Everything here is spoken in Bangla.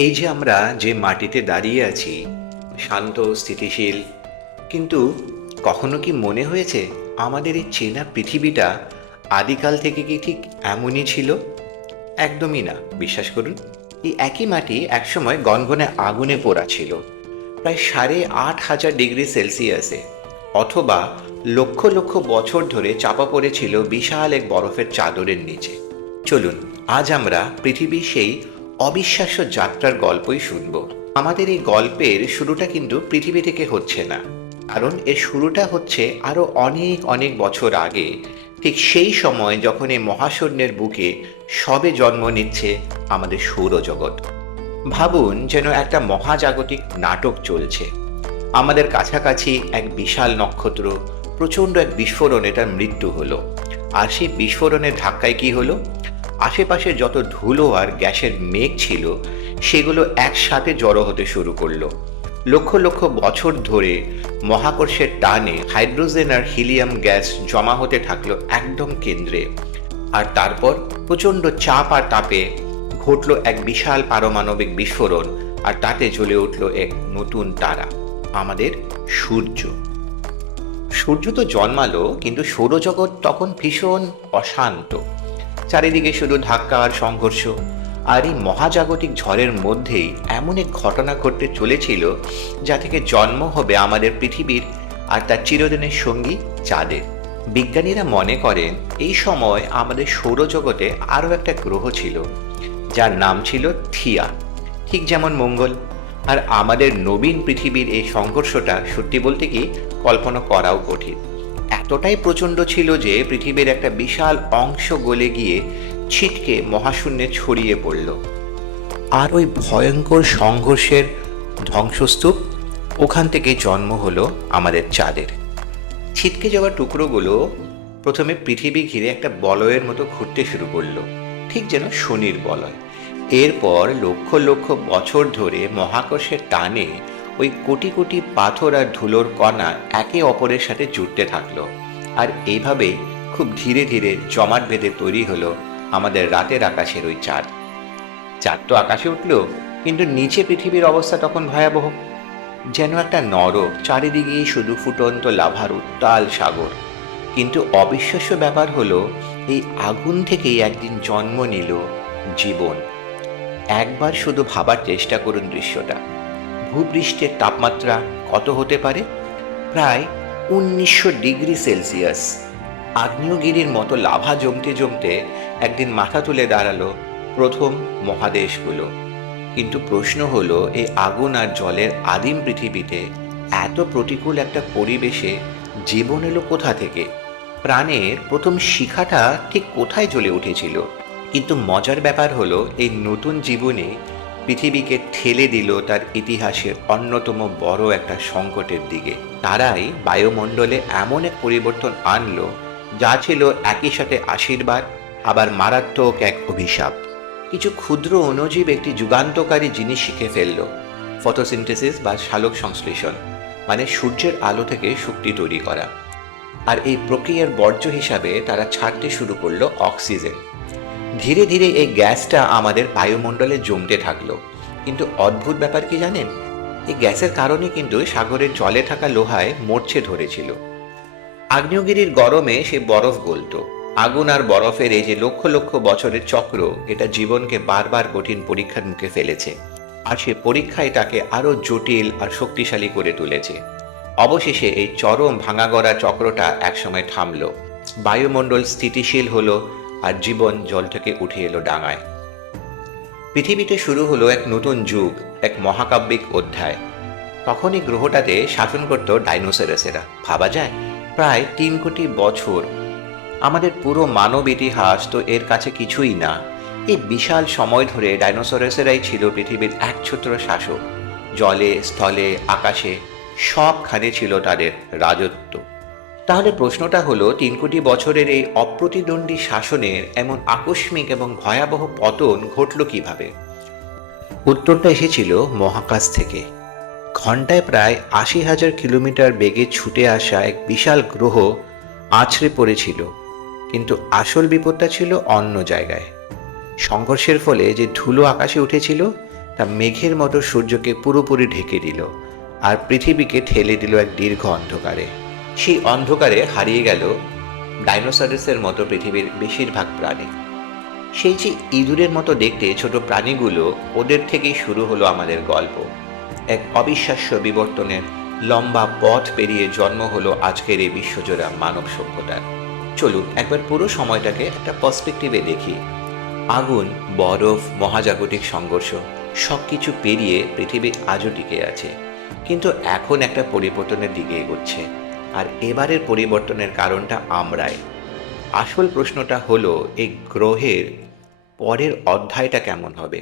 এই যে আমরা যে মাটিতে দাঁড়িয়ে আছি, শান্ত স্থিতিশীল, কিন্তু কখনো কি মনে হয়েছে আমাদের এই চেনা পৃথিবীটা আদিকাল থেকে কি ঠিক এমনই ছিল? একদমই না, বিশ্বাস করুন। এই একই মাটি একসময় গনগনে আগুনে পোড়া ছিল, প্রায় 8,500 ডিগ্রি সেলসিয়াসে, অথবা লক্ষ লক্ষ বছর ধরে চাপা পড়েছিল বিশাল এক বরফের চাদরের নিচে। চলুন, আজ আমরা পৃথিবীর সেই অবিশ্বাস্য যাত্রার গল্পই শুনব। আমাদের এই গল্পের শুরুটা কিন্তু পৃথিবী থেকে হচ্ছে না, কারণ এর শুরুটা হচ্ছে আরো অনেক অনেক বছর আগে, ঠিক সেই সময় যখন এই মহাশূন্যের বুকে সবে জন্ম নিচ্ছে আমাদের সৌরজগৎ। ভাবুন, যেন একটা মহাজাগতিক নাটক চলছে। আমাদের কাছাকাছি এক বিশাল নক্ষত্র প্রচণ্ড এক বিস্ফোরণে তার মৃত্যু হলো। আর সেই বিস্ফোরণের ধাক্কায় কি হলো? আশেপাশে যত ধুলো আর গ্যাসের মেঘ ছিল সেগুলো একসাথে জড়ো হতে শুরু করলো। লক্ষ লক্ষ বছর ধরে মহাকর্ষের টানে হাইড্রোজেন আর হিলিয়াম গ্যাস জমা হতে থাকলো একদম কেন্দ্রে। আর তারপর প্রচণ্ড চাপ আর তাপে ঘটলো এক বিশাল পারমাণবিক বিস্ফোরণ, আর তাতে জ্বলে উঠল এক নতুন তারা, আমাদের সূর্য। সূর্য তো জন্মালো, কিন্তু সৌরজগৎ তখন ভীষণ অশান্ত। চারিদিকে শুধু ধাক্কা আর সংঘর্ষ। আর এই মহাজাগতিক ঝড়ের মধ্যেই এমন এক ঘটনা ঘটতে চলেছিল যা থেকে জন্ম হবে আমাদের পৃথিবীর আর তার চিরদিনের সঙ্গী চাঁদের। বিজ্ঞানীরা মনে করেন এই সময় আমাদের সৌরজগতে আরও একটা গ্রহ ছিল, যার নাম ছিল থিয়া, ঠিক যেমন মঙ্গল। আর আমাদের নবীন পৃথিবীর এই সংঘর্ষটা সত্যি বলতে কি কল্পনা করাও কঠিন। এতটাই প্রচণ্ড ছিল যে পৃথিবীর একটা বিশাল অংশ গলে গিয়ে ছিটকে মহাশূন্যে ছড়িয়ে পড়ল। আর ওই ভয়ঙ্কর সংঘর্ষের ধ্বংসস্তূপ, ওখান থেকে জন্ম হলো আমাদের চাঁদের। ছিটকে যাওয়া টুকরোগুলো প্রথমে পৃথিবী ঘিরে একটা বলয়ের মতো ঘুরতে শুরু করলো, ঠিক যেন শনির বলয়। এরপর লক্ষ লক্ষ বছর ধরে মহাকর্ষের টানে ওই কোটি কোটি পাথর আর ধুলোর কণা একে অপরের সাথে জুড়তে থাকলো। আর এইভাবে খুব ধীরে ধীরে জমাট বেঁধে তৈরি হলো আমাদের রাতের আকাশের ওই চাঁদ। চাঁদ তো আকাশে উঠল, কিন্তু নিচে পৃথিবীর অবস্থা তখন ভয়াবহ। যেন একটা নরক, চারিদিকেই শুধু ফুটন্ত লাভার উত্তাল সাগর। কিন্তু অবিশ্বাস্য ব্যাপার হলো, এই আগুন থেকেই একদিন জন্ম নিল জীবন। একবার শুধু ভাবার চেষ্টা করুন দৃশ্যটা। ভূপৃষ্ঠের তাপমাত্রা কত হতে পারে? প্রায় 1900 ডিগ্রি সেলসিয়াস। আগ্নেয়গিরির মতো লাভা জমতে জমতে একদিন মাথা তুলে দাঁড়ালো প্রথম মহাদেশগুলো। কিন্তু প্রশ্ন হলো, এই আগুন আর জলের আদিম পৃথিবীতে এত প্রতিকূল একটা পরিবেশে জীবন এলো কোথা থেকে? প্রাণের প্রথম শিখাটা ঠিক কোথায় জ্বলে উঠেছিল? কিন্তু মজার ব্যাপার হলো, এই নতুন জীবনে পৃথিবীকে ঠেলে দিল তার ইতিহাসের অন্যতম বড় একটা সংকটের দিকে। তারাই বায়ুমণ্ডলে এমন এক পরিবর্তন আনলো যা ছিল একই সাথে আশীর্বাদ, আবার মারাত্মক এক অভিশাপ। কিছু ক্ষুদ্র অণুজীব একটি যুগান্তকারী জিনিস শিখে ফেলল, ফটোসিনথেসিস বা সালোক সংশ্লেষণ, মানে সূর্যের আলো থেকে শক্তি তৈরি করা। আর এই প্রক্রিয়ার বর্জ্য হিসাবে তারা ছাড়তে শুরু করলো অক্সিজেন। ধীরে ধীরে এই গ্যাসটা আমাদের বায়ুমণ্ডলে জমতে থাকলো। কিন্তু অদ্ভুত ব্যাপার কি জানেন? এই গ্যাসের কারণে কিন্তু সাগরের জলে থাকা লোহায় মরচে ধরেছিল। আগ্নেয়গিরির গরমে সে বরফ গলত। আগুন আর বরফের এই যে লক্ষ লক্ষ বছরের চক্র, এটা জীবনকে বারবার কঠিন পরীক্ষার মুখে ফেলেছে। আর সে পরীক্ষায় তাকে আরো জটিল আর শক্তিশালী করে তুলেছে। অবশেষে এই চরম ভাঙাগড়া চক্রটা একসময় থামলো, বায়ুমণ্ডল স্থিতিশীল হলো, আর জীবন জল থেকে উঠে এলো ডাঙায়। পৃথিবীতে শুরু হলো এক নতুন যুগ, এক মহাকাব্যিক অধ্যায়। তখনই গ্রহটাতে শাসন করত ডাইনোসরেসেরা। ভাবা যায়, প্রায় 3 কোটি বছর। আমাদের পুরো মানব ইতিহাস তো এর কাছে কিছুই না। এই বিশাল সময় ধরে ডাইনোসরেসেরাই ছিল পৃথিবীর একছত্র শাসক। জলে, স্থলে, আকাশে সবখানে ছিল তাদের রাজত্ব। তাহলে প্রশ্নটা হলো, 3 কোটি বছরের এই অপ্রতিদ্বন্দ্বী শাসনের এমন আকস্মিক এবং ভয়াবহ পতন ঘটল কিভাবে? উত্তরটা এসেছিল মহাকাশ থেকে। ঘন্টায় প্রায় 80,000 কিলোমিটার বেগে ছুটে আসা এক বিশাল গ্রহ আছড়ে পড়েছিল। কিন্তু আসল বিপদটা ছিল অন্য জায়গায়। সংঘর্ষের ফলে যে ধুলো আকাশে উঠেছিল, তা মেঘের মতো সূর্যকে পুরোপুরি ঢেকে দিল আর পৃথিবীকে ঠেলে দিল এক দীর্ঘ অন্ধকারে। সেই অন্ধকারে হারিয়ে গেল ডাইনোসরাসের মতো পৃথিবীর বেশিরভাগ প্রাণী। সেই যে ইঁদুরের মতো দেখতে ছোট প্রাণীগুলো, ওদের থেকেই শুরু হলো আমাদের গল্প। এক অবিশ্বাস্য বিবর্তনের লম্বা পথ পেরিয়ে জন্ম হলো আজকের এই বিশ্বজোড়া মানব সভ্যতার। চলুন একবার পুরো সময়টাকে একটা পার্সপেক্টিভে দেখি। আগুন, বরফ, মহাজাগতিক সংঘর্ষ সবকিছু পেরিয়ে পৃথিবী আজও টিকে আছে, কিন্তু এখন একটা পরিবর্তনের দিকে এগোচ্ছে। আর এবারের পরিবর্তনের কারণটা আমরাই। আসল প্রশ্নটা হলো, এই গ্রহের পরের অধ্যায়টা কেমন হবে?